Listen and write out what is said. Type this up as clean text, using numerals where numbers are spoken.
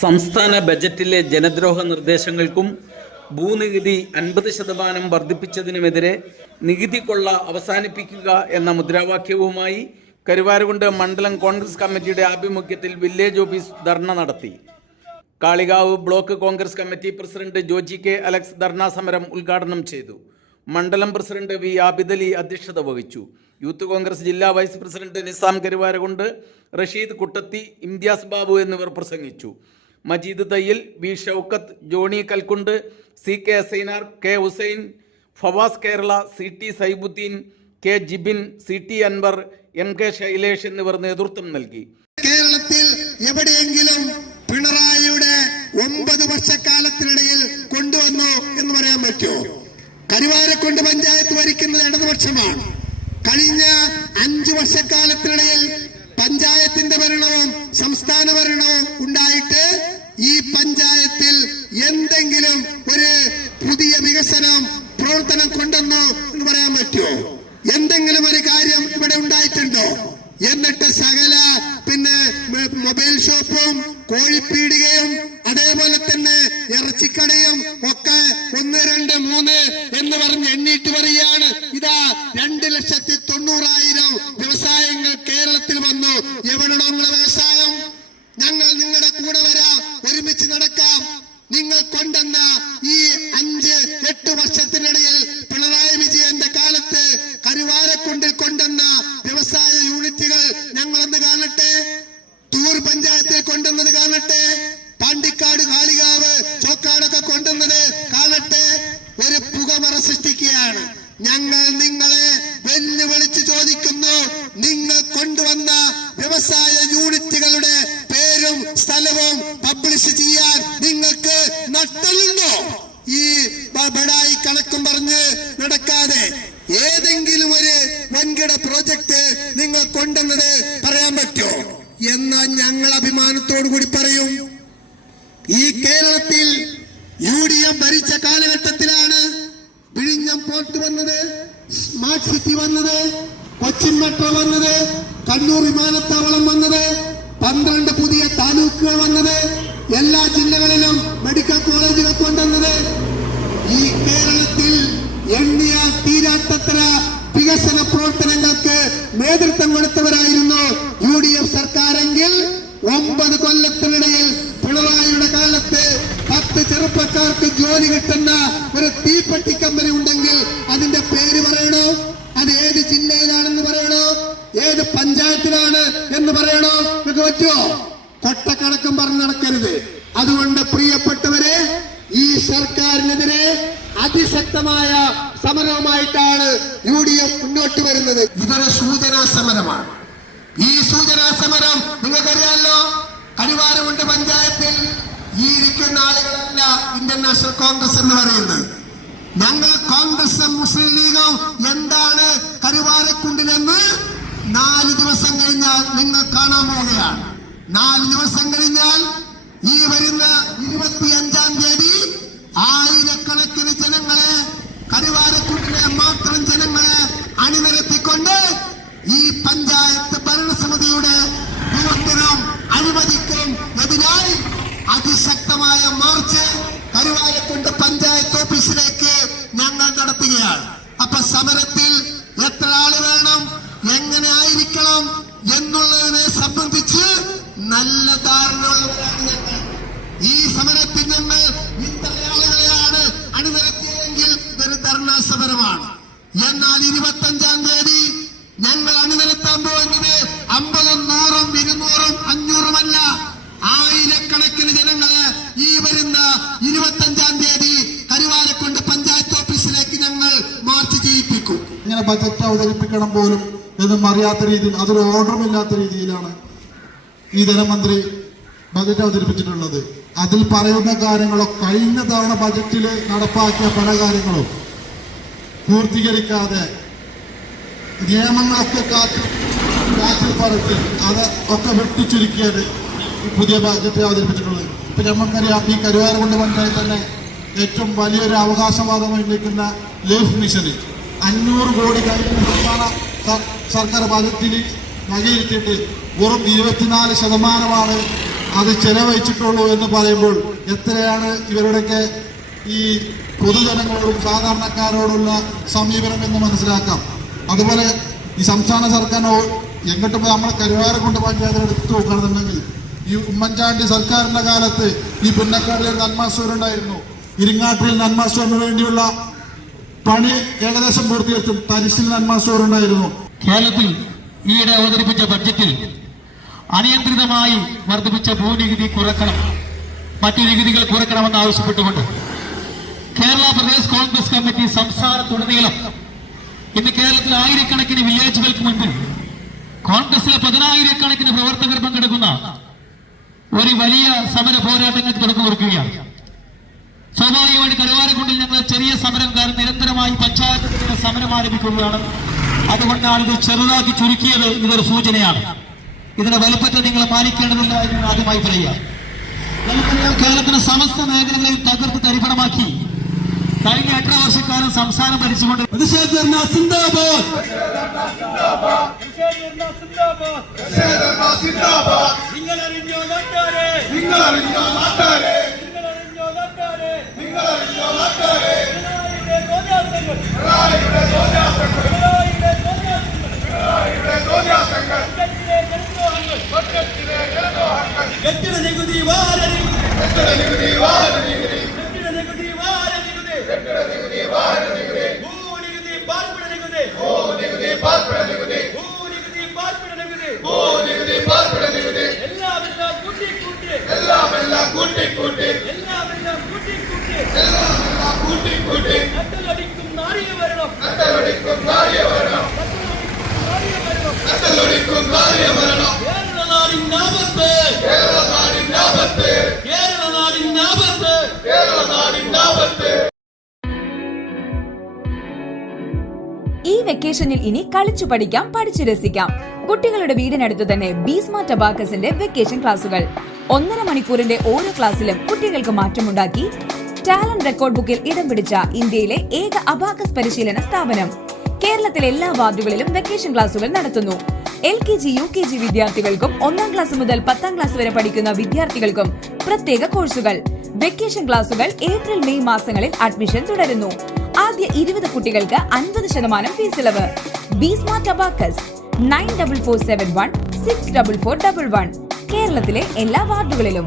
സംസ്ഥാന ബജറ്റിലെ ജനദ്രോഹ നിർദ്ദേശങ്ങൾക്കും ഭൂനികുതി 50% വർദ്ധിപ്പിച്ചതിനുമെതിരെ നികുതി കൊള്ള അവസാനിപ്പിക്കുക എന്ന മുദ്രാവാക്യവുമായി കരുവാരകുണ്ട് മണ്ഡലം കോൺഗ്രസ് കമ്മിറ്റിയുടെ ആഭിമുഖ്യത്തിൽ വില്ലേജ് ഓഫീസ് ധർണ നടത്തി. Kalikavu block Congress committee president Joji K Alex dharna സമരം ഉദ്ഘാടനം ചെയ്തു. മണ്ഡലം പ്രസിഡന്റ് വി ആബിദലി അധ്യക്ഷത വഹിച്ചു. യൂത്ത് കോൺഗ്രസ് ജില്ലാ വൈസ് പ്രസിഡന്റ് നിസാം കരുവാരകുണ്ട്, റഷീദ് കുട്ടത്തി, ഇംതിയാസ് ബാബു എന്നിവർ പ്രസംഗിച്ചു. Majeed Thayyil, V Shoukath, Johny Kalkundu, C K Sainar, K Hussain, Fawas Kerala, C T Saifuddin, K Jibin, C T Anwar, M K Shailesh എന്നിവർ നേതൃത്വം നൽകി. കേരളത്തിൽ എവിടെയെങ്കിലും പിണറായിയുടെ 9 വർഷക്കാലത്തിനിടയിൽ കൊണ്ടുവന്നു എന്ന് പറയാൻ പറ്റുമോ? കരുവാരക്കുണ്ട് പഞ്ചായത്ത് ഭരിക്കുന്നത് ഇടതുപക്ഷമാണ്. കഴിഞ്ഞ 5 വർഷക്കാലത്തിനിടയിൽ പഞ്ചായത്തിന്റെ ഭരണവും സംസ്ഥാന ഭരണവും ഉണ്ടായിട്ട് ഈ പഞ്ചായത്തിൽ എന്തെങ്കിലും ഒരു പുതിയ വികസനം പ്രവർത്തനം കൊണ്ടുവന്നോ എന്ന് പറയാൻ പറ്റുമോ? എന്തെങ്കിലും ഒരു കാര്യം ഇവിടെ ഉണ്ടായിട്ടുണ്ടോ? എന്നിട്ട് സകല മൊബൈൽ ഷോപ്പും കോഴിപ്പീടികയും അതേപോലെ തന്നെ ഇറച്ചിക്കടയും ഒക്കെ 1, 2, 3 എന്ന് പറഞ്ഞ് എണ്ണീട്ട് പറയുകയാണ്. ഇതാ 2,90,000 വ്യവസായങ്ങൾ കേരളത്തിൽ വന്നു. എവിടെയാണോ നിങ്ങളുടെ വ്യവസായം? ഞങ്ങൾ നിങ്ങളുടെ കൂടെ വരാം, ഒരുമിച്ച് നടക്കാം. നിങ്ങൾ കൊണ്ടുവന്ന ഈ 5-8 വർഷത്തിനിടയിൽ പിണറായി വിജയന്റെ കാലത്ത് കരുവാരക്കുണ്ടിൽ കൊണ്ടുവന്ന വ്യവസായ യൂണിറ്റുകൾ ഞങ്ങളൊന്ന് കാണട്ടെ. തൂർ പഞ്ചായത്തിൽ കൊണ്ടുവന്നത് കാണട്ടെ. പാണ്ടിക്കാട്, കാളികാവ്, ചോക്കാടൊക്കെ കൊണ്ടുവന്നത് കാണട്ടെ. ഒരു പുകമറ സൃഷ്ടിക്കുകയാണ്. ഞങ്ങൾ നിങ്ങളെ വെല്ലുവിളിച്ച് ചോദിക്കുന്നു, നിങ്ങൾ കൊണ്ടുവന്ന വ്യവസായ യൂണിറ്റുകളുടെ പേരും സ്ഥലവും പബ്ലിഷ് ചെയ്യാൻ നിങ്ങൾക്ക് നട്ടലുണ്ടോ? ഈ ബടായി കണക്കും പറഞ്ഞ് നടക്കാതെ ഏതെങ്കിലും ഒരു വൻകിട പ്രോജക്ട് നിങ്ങൾ കൊണ്ടുവന്നത് പറയാൻ പറ്റുമോ? എന്നാൽ ഞങ്ങൾ അഭിമാനത്തോടു കൂടി പറയും, ഈ കേരളത്തിൽ UDF ഭരിച്ച കാലഘട്ടത്തിലാണ് വിഴിഞ്ഞം പോർട്ട് വന്നത്, സ്മാർട്ട് സിറ്റി വന്നത്, കൊച്ചിൻ മെട്രോ വന്നത്, കണ്ണൂർ വിമാനത്താവളം വന്നത്, 12 പുതിയ താലൂക്കുകൾ വന്നത്, എല്ലാ ജില്ലകളിലും മെഡിക്കൽ കോളേജുകൾ കൊണ്ടുവന്നത്. ഈ കേരളത്തിൽ എണ്ണിയാൽ തീരാത്തത്ര വികസന പ്രവർത്തനങ്ങൾക്ക് നേതൃത്വം കൊടുത്തവരായിരുന്നു UDF സർക്കാരെങ്കിൽ 9 കൊല്ലത്തിനിടയിൽ പിണറായിയുടെ കാലത്ത് 10 ചെറുപ്പക്കാർക്ക് ജോലി കിട്ടുന്ന ഒരു തീപ്പെട്ടി കമ്പനി ഉണ്ടെങ്കിൽ അതിന്റെ പേര് പറയണോ? അത് ഏത് ജില്ലയിലാണെന്ന് പറയണോ? ഏത് പഞ്ചായത്തിലാണ് എന്ന് പറയണോ? നിങ്ങൾക്ക് പറ്റുമോ? കൊട്ടക്കണക്കം പറഞ്ഞ് നടക്കരുത്. അതുകൊണ്ട് പ്രിയപ്പെട്ടവരെ, ഈ സർക്കാരിനെതിരെ അതിശക്തമായ സമരവുമായിട്ടാണ് UDF മുന്നോട്ട് വരുന്നത്. ഇതൊരു സൂചനാ സമരമാണ്. ഈ സൂചനാ സമരം നിങ്ങൾക്കറിയാമല്ലോ. കരുവാരകുണ്ട് പഞ്ചായത്തിൽ ഈ ഇരിക്കുന്ന ആളുകളല്ല ഇന്ത്യൻ നാഷണൽ കോൺഗ്രസ് എന്ന് പറയുന്നത്. ഞങ്ങൾ കോൺഗ്രസും മുസ്ലിം ലീഗും എന്താണ് കരുവാരക്കുണ്ടിലെന്ന് 4 ദിവസം കഴിഞ്ഞാൽ നിങ്ങൾ കാണാൻ പോവുകയാണ്. 4 ദിവസം കഴിഞ്ഞാൽ ഈ വരുന്ന 25-ാം തീയതി ആയിരക്കണക്കിന് ജനങ്ങളെ, കരുവാരക്കുണ്ടിലെ മാത്രം ജനങ്ങളെ അണിനിരത്തിക്കൊണ്ട് ഈ പഞ്ചായത്ത് ഭരണസമിതിയുടെ പ്രവർത്തനം അഴിമതിക്കും എതിരായി അതിശക്തമായ മാർച്ച് കരുവാരക്കുണ്ട് പഞ്ചായത്ത് ഓഫീസിലേക്ക് ഞങ്ങൾ നടത്തുകയാണ്. അപ്പൊ സമരത്തിൽ എത്ര ആള് വേണം, എങ്ങനെ ആയിരിക്കണം എന്നുള്ളതിനെ സംബന്ധിച്ച് നല്ല ധാരണയുള്ളവരാണ് ഞങ്ങൾ. ഈ സമരത്തിൽ ഞങ്ങൾ ഇത്ര ആളുകളെയാണ് അണിനിരത്തിയതെങ്കിൽ ഇതൊരു ധർണാ സമരമാണ്. എന്നാൽ 25-ാം തീയതി ഞങ്ങൾ അണിനിരത്താൻ പോകുന്നത് 50-ഉം 100-ഉം 200-ഉം 500-ഉം അല്ല, ആയിരക്കണക്കിന് ജനങ്ങളെ ഈ വരുന്ന 25-ാം തീയതി കരുവാരക്കുണ്ട് പഞ്ചായത്ത് ഓഫീസിലേക്ക് ഞങ്ങൾ മാർച്ച് ചെയ്യിപ്പിക്കും. ഇങ്ങനെ ബജറ്റ് അവതരിപ്പിക്കണം പോലും എന്നും അറിയാത്ത രീതിയിൽ, അതൊരു ഓർഡറും ഇല്ലാത്ത രീതിയിലാണ് ഈ ധനമന്ത്രി ബജറ്റ് അവതരിപ്പിച്ചിട്ടുള്ളത്. അതിൽ പറയുന്ന കാര്യങ്ങളോ കഴിഞ്ഞ തവണ ബജറ്റിൽ നടപ്പാക്കിയ പല കാര്യങ്ങളും പൂർത്തീകരിക്കാതെ നിയമങ്ങളൊക്കെ കാറ്റിൽ പറത്തി അത് ഒക്കെ വെട്ടിച്ചുരുക്കിയത് പുതിയ ബജറ്റ് അവതരിപ്പിച്ചിട്ടുള്ളത്. ഇപ്പൊ നമുക്കറിയാം, ഈ കരുവാരകുണ്ട് പഞ്ചായത്ത് തന്നെ ഏറ്റവും വലിയൊരു അവകാശവാദം ഉന്നയിക്കുന്ന ലൈഫ് മിഷന് 500 കോടി കഴിഞ്ഞ സംസ്ഥാന സർക്കാർ ബജറ്റിൽ വകയിരുത്തിയിട്ട് വെറും 24% അത് ചെലവഴിച്ചിട്ടുള്ളൂ എന്ന് പറയുമ്പോൾ എത്രയാണ് ഇവരുടെയൊക്കെ ഈ പൊതുജനങ്ങളോടും സാധാരണക്കാരോടുള്ള സമീപനം എന്ന് മനസ്സിലാക്കാം. അതുപോലെ ഈ സംസ്ഥാന സർക്കാരിനോ എങ്ങോട്ടും നമ്മൾ കരുവാരക്കുണ്ട് പഞ്ചായത്തിൽ എടുത്തു നോക്കുകയാണെന്നുണ്ടെങ്കിൽ ഈ ഉമ്മൻചാണ്ടി സർക്കാരിന്റെ കാലത്ത് ഈ പുന്നക്കാടിൽ നന്മ സ്റ്റോർ ഉണ്ടായിരുന്നു. ഇരിങ്ങാട്ടിൽ നന്മ സ്റ്റോറിന് വേണ്ടിയുള്ള പണി ഏകദേശം പൂർത്തീകരിച്ചു. തരിശിൽ നന്മ സ്റ്റോർ ഉണ്ടായിരുന്നു. കേരളത്തിൽ ഈയിടെ അവതരിപ്പിച്ച ബഡ്ജറ്റിൽ അനിയന്ത്രിതമായി വർദ്ധിപ്പിച്ച ഭൂനികുതി കുറക്കണം, മറ്റു നികുതികൾ കുറക്കണമെന്ന് ആവശ്യപ്പെട്ടുകൊണ്ട് കേരള പ്രദേശ് കോൺഗ്രസ് കമ്മിറ്റി സംസ്ഥാനത്തുടനീളം ഇന്ന് കേരളത്തിൽ ആയിരക്കണക്കിന് വില്ലേജുകൾക്ക് മുൻപിൽ കോൺഗ്രസിലെ 10,000-കണക്കിന് പ്രവർത്തകർ പങ്കെടുക്കുന്ന ഒരു വലിയ സമര പോരാട്ടങ്ങൾക്ക് തുടക്കം കുറിക്കുകയാണ്. സ്വാഭാവികമായിട്ട് കരുവാരക്കുണ്ടിൽ ഞങ്ങൾ ചെറിയ സമരംകാർ നിരന്തരമായി പഞ്ചായത്ത് സമരം ആരംഭിക്കുകയാണ്. അതുകൊണ്ടാണ് ഇത് ചെറുതാക്കി ചുരുക്കിയത്. ഇതൊരു സൂചനയാണ്. ഇതിന്റെ വലുപ്പത്തെ നിങ്ങൾ മാനിക്കേണ്ടതില്ല എന്ന് ആദ്യമായി പറയുക. നമുക്കറിയാം, കേരളത്തിലെ സമസ്ത മേഖലകളെയും തകർത്ത് തരിപ്പണമാക്കി കഴിഞ്ഞ 8 വർഷക്കാലം സംസ്ഥാനം ഭരിച്ചുകൊണ്ട് ഈ വെക്കേഷനിൽ ഇനി കളിച്ചു പഠിക്കാം, പഠിച്ചു രസിക്കാം. കുട്ടികളുടെ വീടിനടുത്ത് തന്നെ ബീസ്മാർട്ട് അബാക്കസിന്റെ വെക്കേഷൻ ക്ലാസുകൾ. 1.5 മണിക്കൂറിന്റെ ഓരോ ക്ലാസ്സിലും കുട്ടികൾക്ക് മാറ്റമുണ്ടാക്കി ടാലന്റ് റെക്കോർഡ് ബുക്കിൽ ഇടം പിടിച്ച ഇന്ത്യയിലെ ഏക അബാക്കസ് പരിശീലന സ്ഥാപനം. കേരളത്തിലെ എല്ലാ വാർഡുകളിലും വെക്കേഷൻ ക്ലാസുകൾ നടത്തുന്നു. LKG, UKG വിദ്യാർത്ഥികൾക്കും 1ാം ക്ലാസ് മുതൽ 10ാം ക്ലാസ് വരെ പഠിക്കുന്ന വിദ്യാർത്ഥികൾക്കും പ്രത്യേക കോഴ്സുകൾ. വെക്കേഷൻ ക്ലാസുകൾ ഏപ്രിൽ മെയ് മാസങ്ങളിൽ അഡ്മിഷൻ തുടരുന്നു. ആദ്യ 20 കുട്ടികൾക്ക് 50% ഫീസ് ഇളവ്. ബീസ്മാർട്ട് അബാക്കസ് 9447164411 കേരളത്തിലെ എല്ലാ വാർഡുകളിലും.